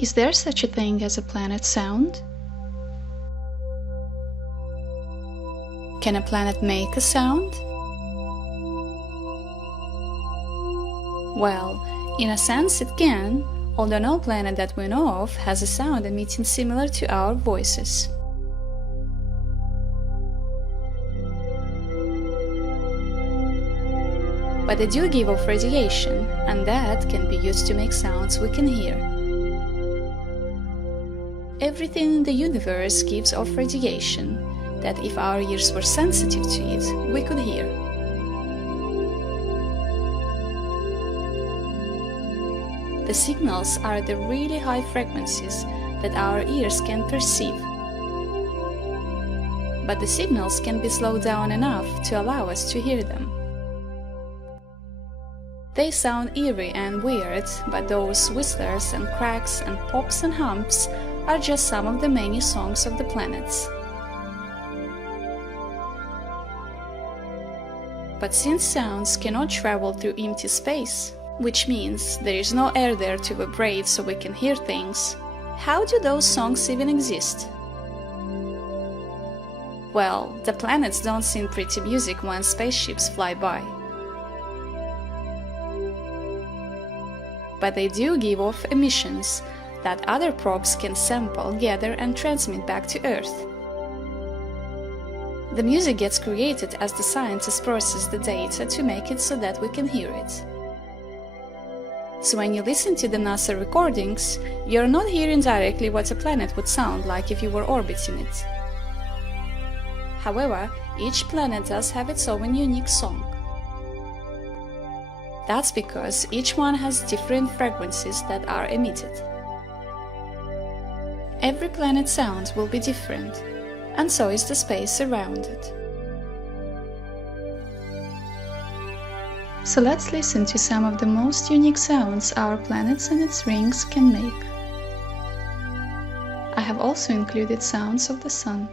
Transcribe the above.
Is there such a thing as a planet sound? Can a planet make a sound? Well, in a sense it can, although no planet that we know of has a sound emitting similar to our voices. But they do give off radiation, and that can be used to make sounds we can hear. Everything in the universe gives off radiation that if our ears were sensitive to it, we could hear. The signals are the really high frequencies that our ears can perceive. But the signals can be slowed down enough to allow us to hear them. They sound eerie and weird, but those whistlers and cracks and pops and humps are just some of the many songs of the planets. But since sounds cannot travel through empty space, which means there is no air there to vibrate so we can hear things, how do those songs even exist? Well, the planets don't sing pretty music when spaceships fly by. But they do give off emissions that other probes can sample, gather and transmit back to Earth. The music gets created as the scientists process the data to make it so that we can hear it. So when you listen to the NASA recordings, you're not hearing directly what a planet would sound like if you were orbiting it. However, each planet does have its own unique song. That's because each one has different frequencies that are emitted. Every planet's sound will be different, and so is the space around it. So let's listen to some of the most unique sounds our planets and its rings can make. I have also included sounds of the Sun.